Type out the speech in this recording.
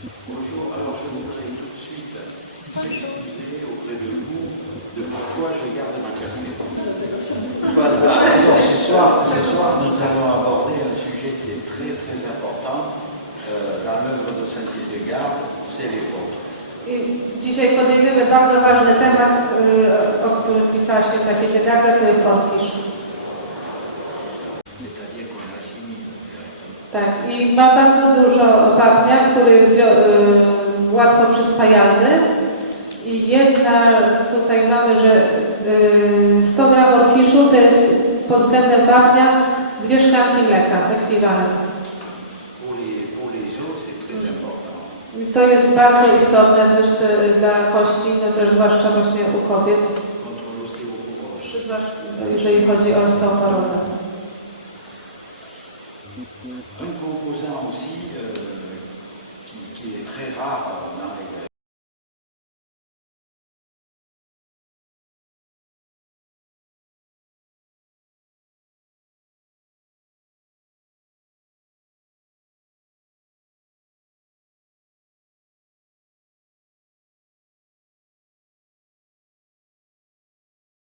Bonjour, alors je voudrais tout de suite expliquer auprès de vous de pourquoi je garde ma casquette. Voilà, alors ce soir, ce soir nous allons aborder un sujet qui est très très important euh, dans l'œuvre de Saint-Hildegard, c'est les l'époque. I dzisiaj podejmiemy bardzo ważny temat, o którym pisała święta Kierkegaarda, to jest orkisz. Tak, i ma bardzo dużo wapnia, przyswajalny. I jedna, tutaj mamy, że y, 100 gram orkiszu to jest pod względem wapnia dwie szklanki mleka, ekwiwalent. I to jest bardzo istotne zresztą dla kości, no też zwłaszcza właśnie u kobiet, jeżeli chodzi o osteoporozę. Aussi